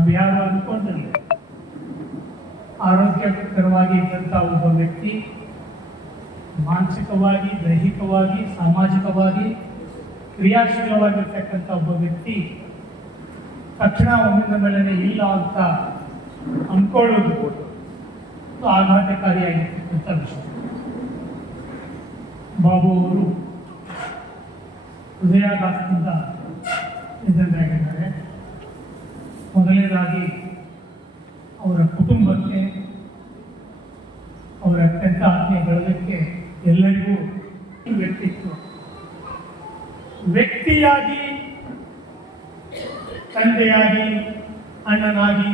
ನಾವು ಯಾರು ಅಂದ್ಕೊಂಡಿರಲಿಲ್ಲ. ಆರೋಗ್ಯಕರವಾಗಿ ಇದ್ದಂಥ ಒಬ್ಬ ವ್ಯಕ್ತಿ ಮಾನಸಿಕವಾಗಿ, ದೈಹಿಕವಾಗಿ, ಸಾಮಾಜಿಕವಾಗಿ ಕ್ರಿಯಾಶೀಲವಾಗಿರ್ತಕ್ಕಂಥ ಒಬ್ಬ ವ್ಯಕ್ತಿ ತಕ್ಷಣ ಒಮ್ಮಿಂದ ಮೇಲೇ ಇಲ್ಲ ಅಂತ ಅಂದ್ಕೊಳ್ಳೋದು ಆಘಾತಕಾರಿಯಾಗಿರ್ತಕ್ಕಂಥ ವಿಷಯ. ಬಾಬು ಅವರು ಹೃದಯಾಘಾತದಿಂದ ನಿಧನರಾಗಿದ್ದಾರೆ. ಮೊದಲನೇದಾಗಿ ಅವರ ಕುಟುಂಬಕ್ಕೆ, ಅವರ ಅತ್ಯಂತ ಆತ್ಮೀಯ ಬಳಗಕ್ಕೆ, ಎಲ್ಲರಿಗೂ ವ್ಯಕ್ತಿಯಾಗಿ, ತಂದೆಯಾಗಿ, ಅಣ್ಣನಾಗಿ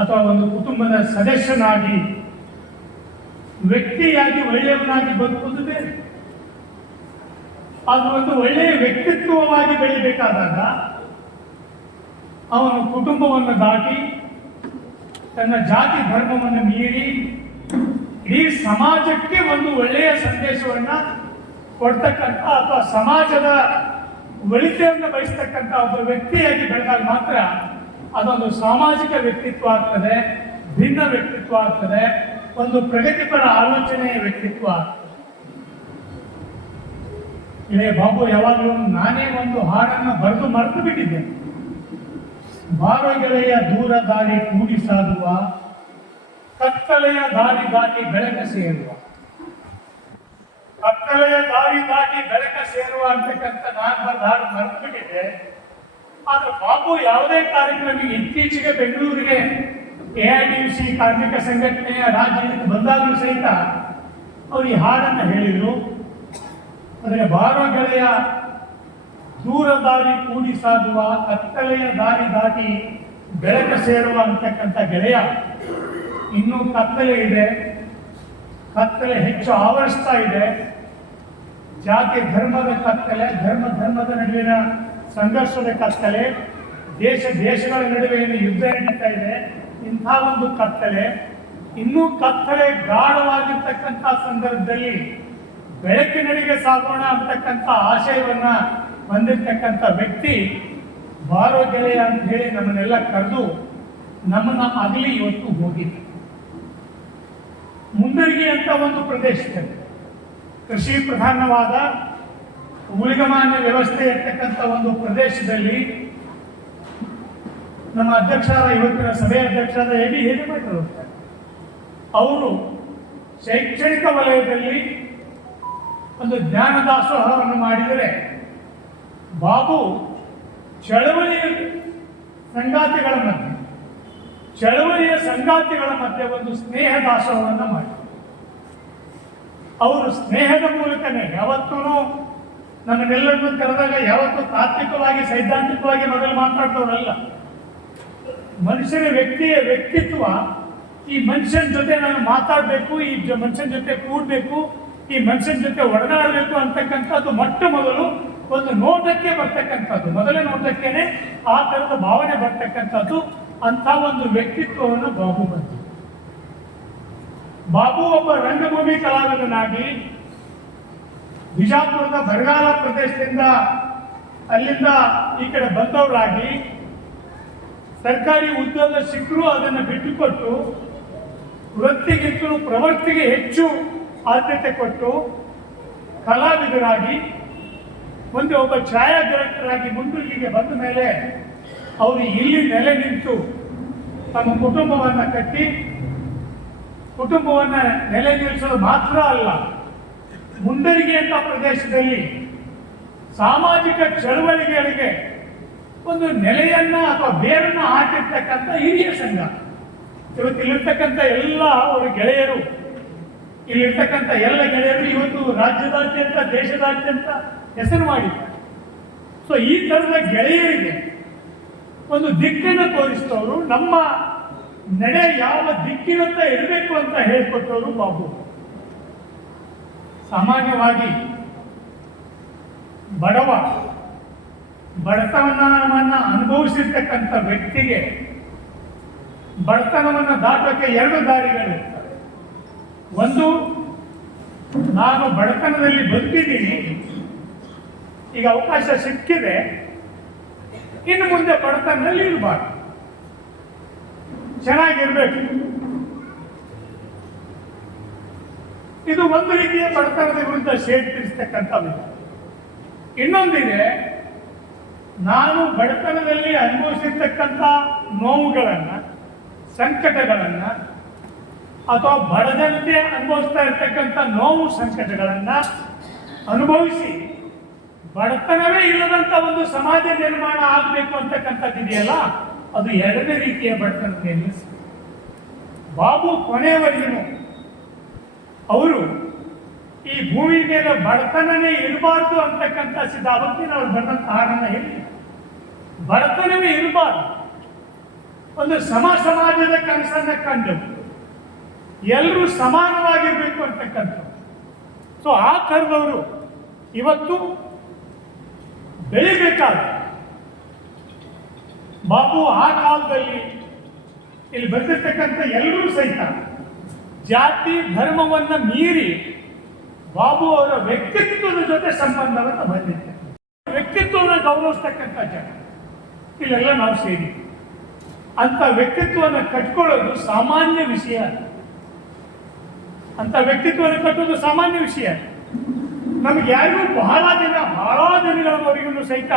ಅಥವಾ ಒಂದು ಕುಟುಂಬದ ಸದಸ್ಯನಾಗಿ, ವ್ಯಕ್ತಿಯಾಗಿ ಒಳ್ಳೆಯವನಾಗಿ ಬದುಕುವುದು ಬೇರೆ. ಅದು ಒಂದು ಒಳ್ಳೆಯ ವ್ಯಕ್ತಿತ್ವವಾಗಿ ಬೆಳಿಬೇಕಾದಾಗ ಅವನು ಕುಟುಂಬವನ್ನು ದಾಟಿ, ತನ್ನ ಜಾತಿ ಧರ್ಮವನ್ನು ಮೀರಿ ಇಡೀ ಸಮಾಜಕ್ಕೆ ಒಂದು ಒಳ್ಳೆಯ ಸಂದೇಶವನ್ನು ಕೊಡ್ತಕ್ಕಂಥ ಅಥವಾ ಸಮಾಜದ ಒಳಿತೆಯನ್ನು ಬಯಸ್ತಕ್ಕಂಥ ಒಬ್ಬ ವ್ಯಕ್ತಿಯಾಗಿ ಬೆಳೆದಾಗ ಮಾತ್ರ ಅದೊಂದು ಸಾಮಾಜಿಕ ವ್ಯಕ್ತಿತ್ವ ಆಗ್ತದೆ, ಭಿನ್ನ ವ್ಯಕ್ತಿತ್ವ ಆಗ್ತದೆ, ಒಂದು ಪ್ರಗತಿಪರ ಆಲೋಚನೆಯ ವ್ಯಕ್ತಿತ್ವ ಆಗ್ತದೆ. ಇಳೆ ಬಾಬು ಯಾವಾಗಲೂ ನಾನೇ ಒಂದು ಹಾಡನ್ನು ಬರೆದು ಮರೆತು ಬಿಟ್ಟಿದ್ದೆ. ಬಾರೋ ಗೆಳೆಯ ದೂರ ದಾರಿ ಕೂಡಿ ಸಾಗುವ, ಕತ್ತಲೆಯ ದಾರಿ ದಾಟಿ ಬೆಳಕ ಸೇರುವ. ಕತ್ತಲೆಯ ದಾರಿ ದಾಟಿ ಬೆಳಕ ಸೇರುವ ಅಂತಕ್ಕಂಥ ನಾನು ಬರೆದ ಹಾಡು ಮರೆತು ಬಿಟ್ಟಿದ್ದೆ. ಆದ್ರೆ ಬಾಬು ಯಾವುದೇ ಕಾರ್ಯಕ್ರಮ ಇತ್ತೀಚೆಗೆ ಬೆಂಗಳೂರಿಗೆ AIDUC ಕಾರ್ಮಿಕ ಸಂಘಟನೆಯ ರಾಜ್ಯಕ್ಕೆ ಬಂದಾಗಲೂ ಸಹಿತ ಅವರು ಈ ಹಾಡನ್ನು ಹೇಳಿದರು. ಅಂದರೆ ಬಾರೋ ಗೆಳೆಯ ದೂರ ದಾರಿ ಕೂಡಿ ಸಾಗುವ, ಕತ್ತಲೆಯ ದಾರಿ ದಾಟಿ ಬೆಳಕ ಸೇರುವ ಅಂತಕ್ಕಂಥ ಗೆಳೆಯ ಇನ್ನೂ ಕತ್ತಲೆ ಇದೆ, ಕತ್ತಲೆ ಹೆಚ್ಚು ಆವರಿಸ್ತಾ ಇದೆ. ಜಾತಿ ಧರ್ಮದ ಕತ್ತಲೆ, ಧರ್ಮದ ನಡುವಿನ ಸಂಘರ್ಷದ ಕತ್ತಲೆ, ದೇಶಗಳ ನಡುವೆ ಏನು ಯುದ್ಧ ನಡೀತಾ ಇದೆ, ಇಂಥ ಒಂದು ಕತ್ತಲೆ, ಇನ್ನೂ ಕತ್ತಲೆ ಗಾಢವಾಗಿರ್ತಕ್ಕಂಥ ಸಂದರ್ಭದಲ್ಲಿ ಬೆಳಕಿನಡೆಗೆ ಸಾಗೋಣ ಅಂತಕ್ಕಂಥ ಆಶಯವನ್ನ ಹೊಂದಿರತಕ್ಕಂಥ ವ್ಯಕ್ತಿ ಬಾರೋ ಗೆಳೆಯ ಅಂತ ಹೇಳಿ ನಮ್ಮನ್ನೆಲ್ಲ ಕರೆದು ನಮ್ಮನ್ನ ಆಗಲಿ ಇವತ್ತು ಹೋಗಿದೆ. ಮುಂದರ್ಗಿ ಅಂತ ಒಂದು ಪ್ರದೇಶದಲ್ಲಿ ಕೃಷಿ ಪ್ರಧಾನವಾದ ಊಳಿಗಮಾನ್ಯ ವ್ಯವಸ್ಥೆ ಇರ್ತಕ್ಕಂಥ ಒಂದು ಪ್ರದೇಶದಲ್ಲಿ ನಮ್ಮ ಅಧ್ಯಕ್ಷರಾದ, ಇವತ್ತಿನ ಸಭೆಯ ಅಧ್ಯಕ್ಷರಾದ AD ಹಿರೇಮಠರು ಹೋಗ್ತಾರೆ. ಅವರು ಶೈಕ್ಷಣಿಕ ವಲಯದಲ್ಲಿ ಒಂದು ಜ್ಞಾನ ದಾಸೋಹವನ್ನು ಮಾಡಿದರೆ, ಬಾಬು ಚಳವಳಿಯ ಸಂಗಾತಿಗಳ ಮಧ್ಯೆ ಒಂದು ಸ್ನೇಹ ದಾಸೋಹವನ್ನು ಮಾಡಿ, ಅವರು ಸ್ನೇಹದ ಮೂಲಕನೇ ಯಾವತ್ತೂ ನಮ್ಮನ್ನೆಲ್ಲರನ್ನು ಕರೆದಾಗ ಯಾವತ್ತೂ ತಾತ್ವಿಕವಾಗಿ, ಸೈದ್ಧಾಂತಿಕವಾಗಿ ಮೊದಲು ಮಾತಾಡ್ತವ್ರಲ್ಲ. ಮನುಷ್ಯನ ವ್ಯಕ್ತಿತ್ವ, ಈ ಮನುಷ್ಯನ ಜೊತೆ ನಾನು ಮಾತಾಡಬೇಕು, ಈ ಮನುಷ್ಯನ ಜೊತೆ ಕೂಡಬೇಕು, ಈ ಮನುಷ್ಯನ ಜೊತೆ ಒಡನಾಡಬೇಕು ಅಂತಕ್ಕಂಥದ್ದು ಮೊಟ್ಟ ಮೊದಲು ಒಂದು ನೋಟಕ್ಕೆ ಬರ್ತಕ್ಕಂಥದ್ದು, ಮೊದಲೇ ನೋಟಕ್ಕೇನೆ ಆ ಥರದ ಭಾವನೆ ಬರ್ತಕ್ಕಂಥದ್ದು. ಅಂಥ ಒಂದು ವ್ಯಕ್ತಿತ್ವವನ್ನು ಬಾಬು ಬಂತು. ಬಾಬು ಒಬ್ಬ ರಂಗಭೂಮಿ ಕಲಾವಿದನಾಗಿ ಬಿಜಾಪುರದ ಬರಗಾಲ ಪ್ರದೇಶದಿಂದ ಅಲ್ಲಿಂದ ಈ ಕಡೆ ಬಂದವರಾಗಿ ಸರ್ಕಾರಿ ಉದ್ಯೋಗ ಸಿಕ್ಕರೂ ಅದನ್ನು ಬಿಟ್ಟುಕೊಟ್ಟು ವೃತ್ತಿಗಿಂತಲೂ ಪ್ರವೃತ್ತಿಗೆ ಹೆಚ್ಚು ಆದ್ಯತೆ ಕೊಟ್ಟು ಕಲಾವಿದರಾಗಿ ಮುಂದೆ ಒಬ್ಬ ಛಾಯಾಗ್ರಾಹಕರಾಗಿ ಮುಂದೂರಿಗೆ ಬಂದ ಮೇಲೆ ಅವರು ಇಲ್ಲಿ ನೆಲೆ ನಿಂತು ತಮ್ಮ ಕುಟುಂಬವನ್ನು ಕಟ್ಟಿ, ಕುಟುಂಬವನ್ನು ನೆಲೆ ನಿಲ್ಲಿಸೋದು ಮಾತ್ರ ಅಲ್ಲ, ಮುಂದರಿಗೆ ಅಂತ ಪ್ರದೇಶದಲ್ಲಿ ಸಾಮಾಜಿಕ ಚಳವಳಿಗಳಿಗೆ ಒಂದು ನೆಲೆಯನ್ನ ಅಥವಾ ಬೇರನ್ನು ಹಾಕಿರ್ತಕ್ಕಂಥ ಹಿರಿಯ ಸಂಘ. ಇವತ್ತು ಇಲ್ಲಿರ್ತಕ್ಕಂಥ ಎಲ್ಲ ಅವರ ಗೆಳೆಯರು, ಇಲ್ಲಿರ್ತಕ್ಕಂಥ ಎಲ್ಲ ಗೆಳೆಯರು ಇವತ್ತು ರಾಜ್ಯದಾದ್ಯಂತ, ದೇಶದಾದ್ಯಂತ ಹೆಸರು ಮಾಡಿದ್ದಾರೆ. ಸೊ ಈ ಥರದ ಗೆಳೆಯರಿಗೆ ಒಂದು ದಿಕ್ಕನ್ನು ತೋರಿಸಿದವರು, ನಮ್ಮ ನಡೆ ಯಾವ ದಿಕ್ಕಿನಂತ ಇರಬೇಕು ಅಂತ ಹೇಳಿಕೊಟ್ಟವರು ಬಾಬು. ಸಾಮಾನ್ಯವಾಗಿ ಬಡತನವನ್ನು ಅನುಭವಿಸಿರ್ತಕ್ಕಂಥ ವ್ಯಕ್ತಿಗೆ ಬಡತನವನ್ನು ದಾಟೋಕೆ ಎರಡು ದಾರಿಗಳಿರ್ತವೆ. ಒಂದು, ನಾನು ಬಡತನದಲ್ಲಿ ಬದುಕಿದ್ದೀನಿ, ಈಗ ಅವಕಾಶ ಸಿಕ್ಕಿದೆ, ಇನ್ನು ಮುಂದೆ ಬಡತನದಲ್ಲಿ ಇರಬಾರ್ದು, ಚೆನ್ನಾಗಿರ್ಬೇಕು. ಇದು ಒಂದು ರೀತಿಯ ಬಡತನದ ವಿರುದ್ಧ ಶೇಡ್ ತಿರ್ಸ್ತಕ್ಕಂಥ ವಿಧಾನ. ಇನ್ನೊಂದಿದೆ, ನಾನು ಬಡತನದಲ್ಲಿ ಅನುಭವಿಸಿರ್ತಕ್ಕಂಥ ನೋವುಗಳನ್ನು, ಸಂಕಟಗಳನ್ನು, ಅಥವಾ ಬಡದಂತೆ ಅನುಭವಿಸ್ತಾ ಇರ್ತಕ್ಕಂಥ ನೋವು ಸಂಕಟಗಳನ್ನು ಅನುಭವಿಸಿ ಬಡತನವೇ ಇಲ್ಲದಂಥ ಒಂದು ಸಮಾಜ ನಿರ್ಮಾಣ ಆಗಬೇಕು ಅಂತಕ್ಕಂಥದ್ದಿದೆಯಲ್ಲ, ಅದು ಎರಡನೇ ರೀತಿಯ ಬಡತನತೆಯನ್ನು. ಬಾಬು ಕೊನೆಯವರೆಗೂ ಅವರು ಈ ಭೂಮಿ ಮೇಲೆ ಬಡತನನೇ ಇರಬಾರ್ದು ಅಂತಕ್ಕಂಥ ಅವತ್ತಿನ ಅವ್ರು ಬಂದಂಥ ಕಾರಣ ಹೇಳಿ, ಬಡತನವೇ ಇರಬಾರ್ದು, ಒಂದು ಸಮಾಜದ ಕನಸನ್ನು ಕಂಡು ಎಲ್ಲರೂ ಸಮಾನವಾಗಿರ್ಬೇಕು ಅಂತಕ್ಕಂಥ. ಸೊ ಆ ಥರದವರು ಇವತ್ತು ಬೆಳಿಬೇಕಾದ್ರೆ ಬಾಬು ಆ ಕಾಲದಲ್ಲಿ ಇಲ್ಲಿ ಬಂದಿರ್ತಕ್ಕಂಥ ಎಲ್ಲರೂ ಸಹಿತ ಜಾತಿ ಧರ್ಮವನ್ನು ಮೀರಿ ಬಾಬು ಅವರ ವ್ಯಕ್ತಿತ್ವದ ಜೊತೆ ಸಂಬಂಧವನ್ನು ಬಂದಿದೆ. ವ್ಯಕ್ತಿತ್ವವನ್ನು ಗೌರವಿಸ್ತಕ್ಕಂಥ ಜನ ಇಲ್ಲೆಲ್ಲ ನಾವು ಸೇರಿ ಅಂತ ವ್ಯಕ್ತಿತ್ವವನ್ನು ಕಟ್ಕೊಳ್ಳೋದು ಸಾಮಾನ್ಯ ವಿಷಯ. ಅಂತ ವ್ಯಕ್ತಿತ್ವವನ್ನು ಕಟ್ಟೋದು ಸಾಮಾನ್ಯ ವಿಷಯ. ನಮ್ಗೆ ಯಾರಿಗೂ ಬಹಳ ದಿನಗಳವರೆಗೂ ಸಹಿತ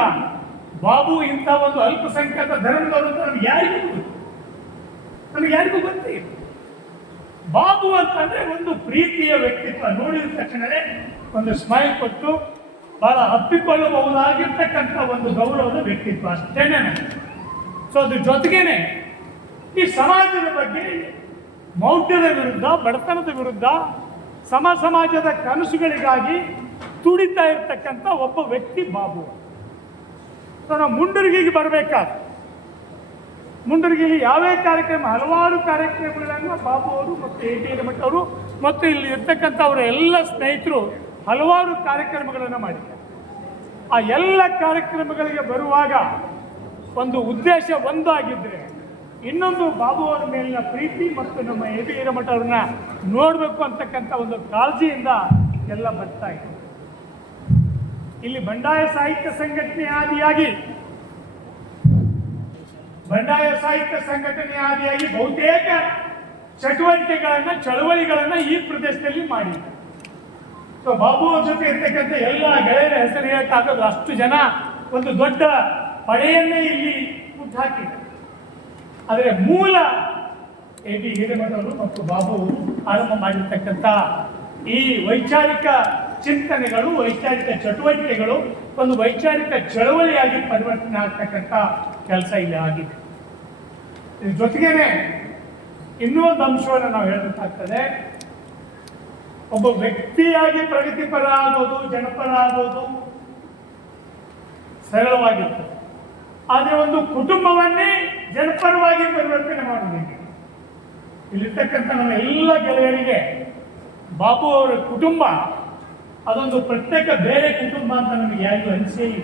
ಬಾಬು ಇಂಥ ಒಂದು ಅಲ್ಪಸಂಖ್ಯಾತ ಧರ್ಮದವರು ಅಂತ ನಮ್ಗೆ ಯಾರಿಗೂ ಗೊತ್ತಿಲ್ಲ. ಬಾಬು ಅಂತಂದ್ರೆ ಒಂದು ಪ್ರೀತಿಯ ವ್ಯಕ್ತಿತ್ವ. ನೋಡಿದ ತಕ್ಷಣವೇ ಒಂದು ಸ್ಮೈಲ್ ಕೊಟ್ಟು ಬಹಳ ಹಪ್ಪಿಕೊಳ್ಳಬಹುದಾಗಿರ್ತಕ್ಕಂಥ ಒಂದು ಗೌರವದ ವ್ಯಕ್ತಿತ್ವ, ಅಷ್ಟೇನೆ. ಸೊ ಅದ್ರ ಜೊತೆಗೇನೆ ಈ ಸಮಾಜದ ಬಗ್ಗೆ, ಮೌಢ್ಯದ ವಿರುದ್ಧ, ಬಡತನದ ವಿರುದ್ಧ, ಸಮಾಜದ ಕನಸುಗಳಿಗಾಗಿ ತುಡಿತಾ ಇರ್ತಕ್ಕಂಥ ಒಬ್ಬ ವ್ಯಕ್ತಿ ಬಾಬು. ಸೊ ನಾವು ಮುಂಡರಗಿಗೆ ಬರಬೇಕಾದ್ರೆ, ಮುಂಡರಗಿಯಲ್ಲಿ ಯಾವ್ಯಾವ ಕಾರ್ಯಕ್ರಮ, ಹಲವಾರು ಕಾರ್ಯಕ್ರಮಗಳನ್ನು ಬಾಬು ಅವರು ಮತ್ತು A.T. ಹಿರೇಮಠ ಅವರು ಮತ್ತು ಇಲ್ಲಿ ಇರ್ತಕ್ಕಂಥ ಅವರ ಎಲ್ಲ ಸ್ನೇಹಿತರು ಹಲವಾರು ಕಾರ್ಯಕ್ರಮಗಳನ್ನು ಮಾಡಿದ್ದಾರೆ. ಆ ಎಲ್ಲ ಕಾರ್ಯಕ್ರಮಗಳಿಗೆ ಬರುವಾಗ ಒಂದು ಉದ್ದೇಶ ಒಂದಾಗಿದ್ದರೆ ಇನ್ನೊಂದು ಬಾಬು ಅವರ ಮೇಲಿನ ಪ್ರೀತಿ ಮತ್ತು ನಮ್ಮ A.T. ಹಿರೇಮಠ ಅವ್ರನ್ನ ನೋಡಬೇಕು ಅಂತಕ್ಕಂಥ ಒಂದು ಕಾಳಜಿಯಿಂದ ಎಲ್ಲ ಬರ್ತಾ ಇದೆ. ಇಲ್ಲಿ ಬಂಡಾಯ ಸಾಹಿತ್ಯ ಸಂಘಟನೆ ಆದಿಯಾಗಿ ಬಹುತೇಕ ಚಟುವಟಿಕೆಗಳನ್ನು, ಚಳವಳಿಗಳನ್ನು ಈ ಪ್ರದೇಶದಲ್ಲಿ ಮಾಡಿದ್ದಾರೆ. ಸೊ ಬಾಬು ಅವ್ರ ಜೊತೆ ಇರ್ತಕ್ಕಂಥ ಎಲ್ಲ ಗೆಳೆಯರ ಹೆಸರು ಹೇಳಕ್ಕಾಗೋದು, ಅಷ್ಟು ಜನ ಒಂದು ದೊಡ್ಡ ಪಡೆಯನ್ನೇ ಇಲ್ಲಿ ಹುಟ್ಟುಹಾಕಿದ್ದಾರೆ. ಆದರೆ ಮೂಲ A.T. ಹಿರೇಮಠ ಅವರು ಮತ್ತು ಬಾಬು ಅವರು ಆರಂಭ ಮಾಡಿರ್ತಕ್ಕಂಥ ಈ ವೈಚಾರಿಕ ಚಿಂತನೆಗಳು, ವೈಚಾರಿಕ ಚಟುವಟಿಕೆಗಳು ಒಂದು ವೈಚಾರಿಕ ಚಳವಳಿಯಾಗಿ ಪರಿವರ್ತನೆ ಆಗ್ತಕ್ಕಂಥ ಕೆಲಸ ಇಲ್ಲಿ ಆಗಿದೆ. ಇದ್ರ ಜೊತೆಗೇನೆ ಇನ್ನೂ ಒಂದು ಅಂಶವನ್ನು ನಾವು ಹೇಳಬೇಕಾಗ್ತದೆ. ಒಬ್ಬ ವ್ಯಕ್ತಿಯಾಗಿ ಪ್ರಗತಿಪರ ಆಗೋದು, ಜನಪರ ಆಗೋದು ಸರಳವಾಗಿರ್ತದೆ. ಆದರೆ ಒಂದು ಕುಟುಂಬವನ್ನೇ ಜನಪರವಾಗಿ ಪರಿವರ್ತನೆ ಮಾಡಬೇಕು. ಇಲ್ಲಿರ್ತಕ್ಕಂಥ ನಮ್ಮ ಎಲ್ಲ ಗೆಳೆಯರಿಗೆ ಬಾಬು ಅವರ ಕುಟುಂಬ ಅದೊಂದು ಪ್ರತ್ಯೇಕ ಬೇರೆ ಕುಟುಂಬ ಅಂತ ನಮಗೆ ಯಾರಿಗೂ ಅನಿಸೇ ಇಲ್ಲ.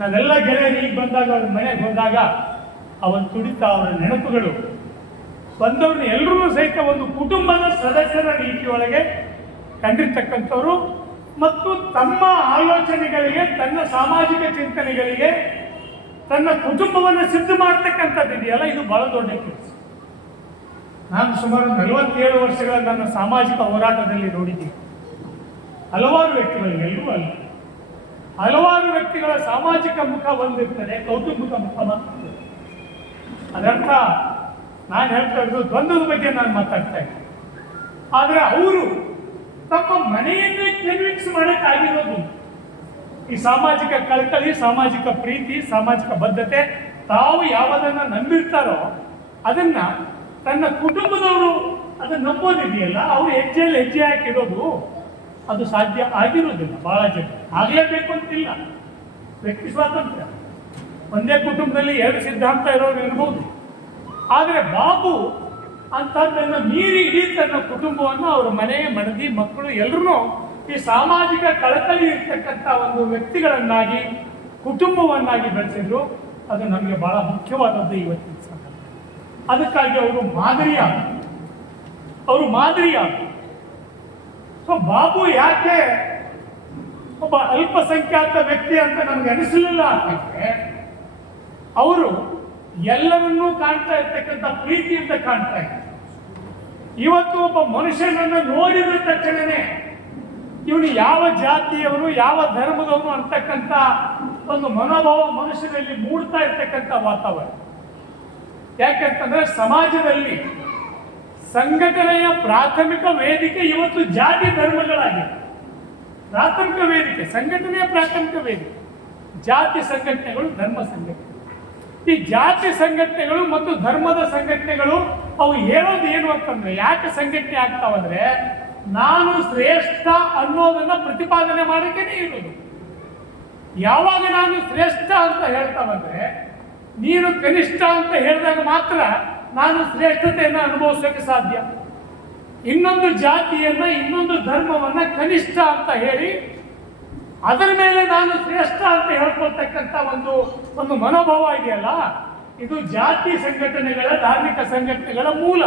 ನಾವೆಲ್ಲ ಗೆಳೆಯರು ಈಗ ಬಂದಾಗ, ಅವ್ರ ಮನೆಗೆ ಹೋದಾಗ ಅವನ ತುಡಿತ, ಅವರ ನೆನಪುಗಳು ಬಂದವ್ರನ್ನ ಎಲ್ಲರೂ ಸಹಿತ ಒಂದು ಕುಟುಂಬದ ಸದಸ್ಯರ ರೀತಿಯೊಳಗೆ ಕಂಡಿರ್ತಕ್ಕಂಥವ್ರು ಮತ್ತು ತಮ್ಮ ಆಲೋಚನೆಗಳಿಗೆ, ತನ್ನ ಸಾಮಾಜಿಕ ಚಿಂತನೆಗಳಿಗೆ ತನ್ನ ಕುಟುಂಬವನ್ನು ಸಿದ್ಧ ಮಾಡ್ತಕ್ಕಂಥದ್ದು ಇದೆಯಲ್ಲ, ಇದು ಬಹಳ ದೊಡ್ಡ ಕೆಲಸ. ನಾನು ಸುಮಾರು 47 ವರ್ಷಗಳ ನನ್ನ ಸಾಮಾಜಿಕ ಹೋರಾಟದಲ್ಲಿ ನೋಡಿದ್ದೀನಿ. ಹಲವಾರು ವ್ಯಕ್ತಿಗಳಿಗೆ, ಎಲ್ಲರೂ ಅಲ್ಲ, ಹಲವಾರು ವ್ಯಕ್ತಿಗಳ ಸಾಮಾಜಿಕ ಮುಖ ಒಂದಿರ್ತದೆ, ಕೌಟುಂಬಿಕ ಮುಖ ಮಾತ್ರ. ಅದರ್ಥ ನಾನು ಹೇಳ್ತಾ ಇರೋದು ದ್ವಂದ್ವದ ಬಗ್ಗೆ ನಾನು ಮಾತಾಡ್ತಾ ಇದ್ದೆ. ಆದರೆ ಅವರು ತಮ್ಮ ಮನೆಯನ್ನೇ ಕನ್ವಿನ್ಸ್ ಮಾಡೋಕ್ಕಾಗಿರೋದು ಈ ಸಾಮಾಜಿಕ ಕಳಕಳಿ, ಸಾಮಾಜಿಕ ಪ್ರೀತಿ, ಸಾಮಾಜಿಕ ಬದ್ಧತೆ, ತಾವು ಯಾವುದನ್ನು ನಂಬಿರ್ತಾರೋ ಅದನ್ನ ತನ್ನ ಕುಟುಂಬದವರು ಅದನ್ನು ನಂಬೋದಿದೆಯಲ್ಲ, ಅವರು ಹೆಜ್ಜೆಯಲ್ಲಿ ಹೆಜ್ಜೆ ಹಾಕಿರೋದು ಅದು ಸಾಧ್ಯ ಆಗಿರೋದಿಲ್ಲ. ಬಹಳ ಜನ ಆಗಲೇಬೇಕು ಅಂತಿಲ್ಲ. ವ್ಯಕ್ತಿ ಸ್ವಾತಂತ್ರ್ಯ, ಒಂದೇ ಕುಟುಂಬದಲ್ಲಿ 2 ಸಿದ್ಧಾಂತ ಇರೋರು ಇರ್ಬೋದು. ಆದರೆ ಬಾಬು ಅಂಥದ್ದನ್ನು ಮೀರಿ ಇಡೀ ತನ್ನ ಕುಟುಂಬವನ್ನು, ಅವರ ಮನೆ, ಮಡದಿ, ಮಕ್ಕಳು ಎಲ್ಲರೂ ಈ ಸಾಮಾಜಿಕ ಕಳಕಳಿ ಇರ್ತಕ್ಕಂಥ ಒಂದು ವ್ಯಕ್ತಿಗಳನ್ನಾಗಿ, ಕುಟುಂಬವನ್ನಾಗಿ ಬೆಳೆಸಿದ್ರು. ಅದು ನಮಗೆ ಬಹಳ ಮುಖ್ಯವಾದದ್ದು ಇವತ್ತಿನ ಸಂದರ್ಭ. ಅದಕ್ಕಾಗಿ ಅವರು ಮಾದರಿಯಾದ. ಸೊ ಬಾಬು ಯಾಕೆ ಒಬ್ಬ ಅಲ್ಪಸಂಖ್ಯಾತ ವ್ಯಕ್ತಿ ಅಂತ ನಮ್ಗೆ ಅನಿಸಲಿಲ್ಲ ಅಂತಂದ್ರೆ, ಅವರು ಎಲ್ಲರನ್ನೂ ಕಾಣ್ತಾ ಇರ್ತಕ್ಕಂಥ ಪ್ರೀತಿಯಿಂದ ಕಾಣ್ತಾ ಇದ್ದಾರೆ. ಇವತ್ತು ಒಬ್ಬ ಮನುಷ್ಯನನ್ನು ನೋಡಿದ ತಕ್ಷಣನೇ ಇವನು ಯಾವ ಜಾತಿಯವನು, ಯಾವ ಧರ್ಮದವನು ಅಂತಕ್ಕಂಥ ಒಂದು ಮನೋಭಾವ ಮನುಷ್ಯನಲ್ಲಿ ಮೂಡ್ತಾ ಇರ್ತಕ್ಕಂಥ ವಾತಾವರಣ. ಯಾಕೆಂತಂದ್ರೆ ಸಮಾಜದಲ್ಲಿ ಸಂಘಟನೆಯ ಪ್ರಾಥಮಿಕ ವೇದಿಕೆ ಇವತ್ತು ಜಾತಿ ಧರ್ಮಗಳಾಗಿದೆ. ಪ್ರಾಥಮಿಕ ವೇದಿಕೆ, ಸಂಘಟನೆಯ ಪ್ರಾಥಮಿಕ ವೇದಿಕೆ ಜಾತಿ ಸಂಘಟನೆಗಳು, ಧರ್ಮ ಸಂಘಟನೆ. ಈ ಜಾತಿ ಸಂಘಟನೆಗಳು ಮತ್ತು ಧರ್ಮದ ಸಂಘಟನೆಗಳು ಅವು ಹೇಳೋದು ಏನು ಅಂತಂದ್ರೆ, ಯಾಕೆ ಸಂಘಟನೆ ಆಗ್ತಾವಂದ್ರೆ ನಾನು ಶ್ರೇಷ್ಠ ಅನ್ನೋದನ್ನ ಪ್ರತಿಪಾದನೆ ಮಾಡೋಕ್ಕೇನೆ ಇರೋದು. ಯಾವಾಗ ನಾನು ಶ್ರೇಷ್ಠ ಅಂತ ಹೇಳ್ತಾವಂದ್ರೆ, ನೀನು ಕನಿಷ್ಠ ಅಂತ ಹೇಳಿದಾಗ ಮಾತ್ರ ನಾನು ಶ್ರೇಷ್ಠತೆಯನ್ನು ಅನುಭವಿಸೋಕೆ ಸಾಧ್ಯ. ಇನ್ನೊಂದು ಜಾತಿಯನ್ನ, ಇನ್ನೊಂದು ಧರ್ಮವನ್ನ ಕನಿಷ್ಠ ಅಂತ ಹೇಳಿ ಅದರ ಮೇಲೆ ನಾನು ಶ್ರೇಷ್ಠ ಅಂತ ಹೇಳ್ಕೊಳ್ತಕ್ಕಂಥ ಒಂದು ಮನೋಭಾವ ಇದೆಯಲ್ಲ, ಇದು ಜಾತಿ ಸಂಘಟನೆಗಳ, ಧಾರ್ಮಿಕ ಸಂಘಟನೆಗಳ ಮೂಲ.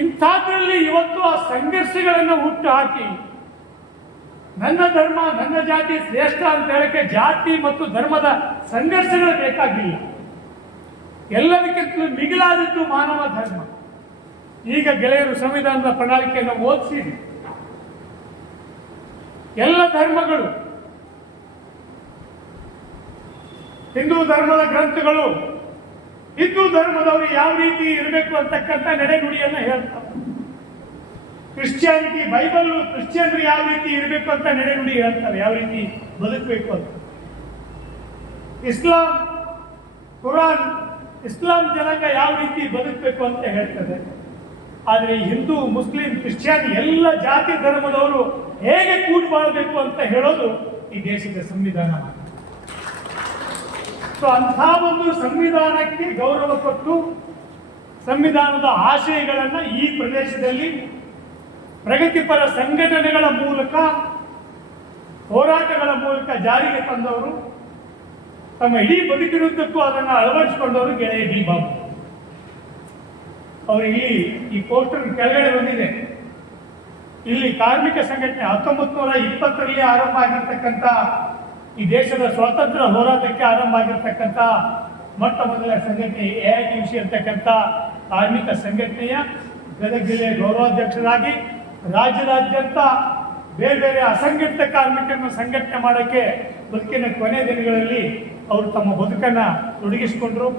ಇಂಥದ್ರಲ್ಲಿ ಇವತ್ತು ಆ ಸಂಘರ್ಷಗಳನ್ನು ಹುಟ್ಟು ಹಾಕಿ ನನ್ನ ಧರ್ಮ, ನನ್ನ ಜಾತಿ ಶ್ರೇಷ್ಠ ಅಂತ ಹೇಳಕ್ಕೆ ಜಾತಿ ಮತ್ತು ಧರ್ಮದ ಸಂಘರ್ಷಗಳು ಬೇಕಾಗಿಲ್ಲ. ಎಲ್ಲದಕ್ಕಿಂತಲೂ ಮಿಗಿಲಾದದ್ದು ಮಾನವ ಧರ್ಮ. ಈಗ ಗೆಳೆಯರು ಸಂವಿಧಾನದ ಪ್ರಣಾಳಿಕೆಯನ್ನು ಓದಿಸಿ ಎಲ್ಲ ಧರ್ಮಗಳು, ಹಿಂದೂ ಧರ್ಮದ ಗ್ರಂಥಗಳು ಹಿಂದೂ ಧರ್ಮದವರು ಯಾವ ರೀತಿ ಇರಬೇಕು ಅಂತಕ್ಕಂಥ ನಡೆನುಡಿಯನ್ನು ಹೇಳ್ತಾರೆ. ಕ್ರಿಶ್ಚಿಯಾನಿಟಿ, ಬೈಬಲ್ ಕ್ರಿಶ್ಚಿಯನ್ರು ಯಾವ ರೀತಿ ಇರಬೇಕು ಅಂತ ನಡೆನುಡಿ ಹೇಳ್ತಾರೆ, ಯಾವ ರೀತಿ ಬದುಕಬೇಕು ಅಂತ. ಇಸ್ಲಾಂ, ಕುರಾನ್ ಇಸ್ಲಾಂ ಜನಾಂಗ ಯಾವ ರೀತಿ ಬದುಕಬೇಕು ಅಂತ ಹೇಳ್ತದೆ. ಆದರೆ ಹಿಂದೂ, ಮುಸ್ಲಿಂ, ಕ್ರಿಶ್ಚಿಯನ್ ಎಲ್ಲ ಜಾತಿ ಧರ್ಮದವರು ಹೇಗೆ ಕೂಡಿ ಬಾಳಬೇಕು ಅಂತ ಹೇಳೋದು ಈ ದೇಶದ ಸಂವಿಧಾನ. ಸೊ ಅಂಥ ಒಂದು ಸಂವಿಧಾನಕ್ಕೆ ಗೌರವ ಕೊಟ್ಟು ಸಂವಿಧಾನದ ಆಶಯಗಳನ್ನು ಈ ಪ್ರದೇಶದಲ್ಲಿ ಪ್ರಗತಿಪರ ಸಂಘಟನೆಗಳ ಮೂಲಕ, ಹೋರಾಟಗಳ ಮೂಲಕ ಜಾರಿಗೆ ತಂದವರು, ತಮ್ಮ ಇಡೀ ಬದುಕಿನುದ್ದಕ್ಕೂ ಅದನ್ನು ಅಳವಡಿಸಿಕೊಂಡವರು ಗೆಳೆಯ ಡಿ ಬಾಬು ಅವರು. ಈ ಪೋಸ್ಟರ್ ಕೆಳಗಡೆ ಬಂದಿದೆ. ಇಲ್ಲಿ ಕಾರ್ಮಿಕ ಸಂಘಟನೆ 1920ರಲ್ಲಿ ಆರಂಭ ಆಗಿರ್ತಕ್ಕಂಥ, ಈ ದೇಶದ ಸ್ವಾತಂತ್ರ್ಯ ಹೋರಾಟಕ್ಕೆ ಆರಂಭ ಆಗಿರ್ತಕ್ಕಂಥ ಮೊಟ್ಟ ಮೊದಲ ಸಂಘಟನೆ AITUC ಅಂತಕ್ಕಂಥ ಕಾರ್ಮಿಕ ಸಂಘಟನೆಯ ಗದಗ ಜಿಲ್ಲೆಯ ಗೌರವಾಧ್ಯಕ್ಷರಾಗಿ ರಾಜ್ಯದಾದ್ಯಂತ ಬೇರೆ ಬೇರೆ ಅಸಂಘಟಿತ ಕಾರ್ಮಿಕರನ್ನು ಸಂಘಟನೆ ಮಾಡೋಕ್ಕೆ ಬದುಕಿನ ಕೊನೆಯ ದಿನಗಳಲ್ಲಿ ಅವರು ತಮ್ಮ ಬದುಕನ್ನು ತೊಡಗಿಸಿಕೊಂಡ್ರು.